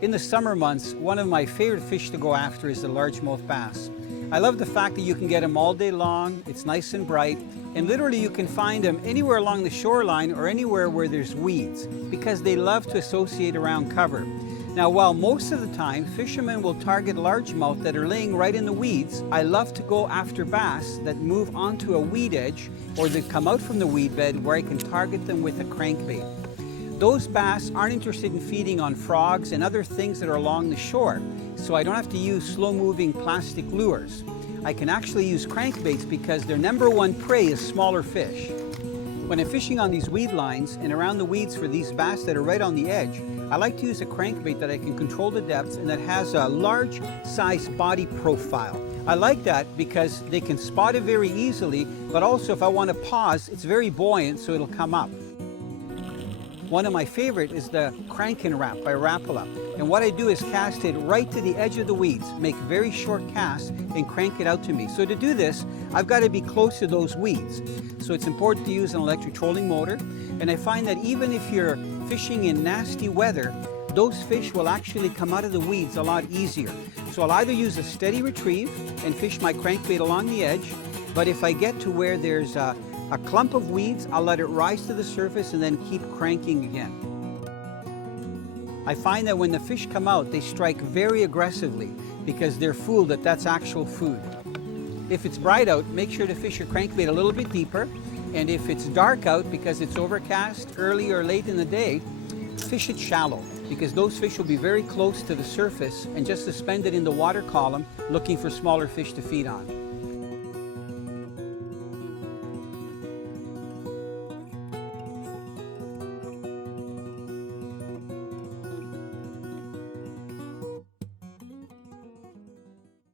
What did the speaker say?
In the summer months, one of my favorite fish to go after is the largemouth bass. I love the fact that you can get them all day long, it's nice and bright, and literally you can find them anywhere along the shoreline or anywhere where there's weeds, because they love to associate around cover. Now, while most of the time fishermen will target largemouth that are laying right in the weeds, I love to go after bass that move onto a weed edge or that come out from the weed bed where I can target them with a crankbait. Those bass aren't interested in feeding on frogs and other things that are along the shore, so I don't have to use slow-moving plastic lures. I can actually use crankbaits because their number one prey is smaller fish. When I'm fishing on these weed lines and around the weeds for these bass that are right on the edge, I like to use a crankbait that I can control the depths and that has a large size body profile. I like that because they can spot it very easily, but also if I want to pause, it's very buoyant so it'll come up. One of my favorite is the Crankin Rap by Rapala. And what I do is cast it right to the edge of the weeds, make very short casts and crank it out to me. So to do this, I've got to be close to those weeds. So it's important to use an electric trolling motor. And I find that even if you're fishing in nasty weather, those fish will actually come out of the weeds a lot easier. So I'll either use a steady retrieve and fish my crankbait along the edge, but if I get to where there's a clump of weeds, I'll let it rise to the surface and then keep cranking again. I find that when the fish come out, they strike very aggressively because they're fooled that that's actual food. If it's bright out, make sure to fish your crankbait a little bit deeper. And if it's dark out because it's overcast early or late in the day, fish it shallow because those fish will be very close to the surface and just suspended in the water column looking for smaller fish to feed on.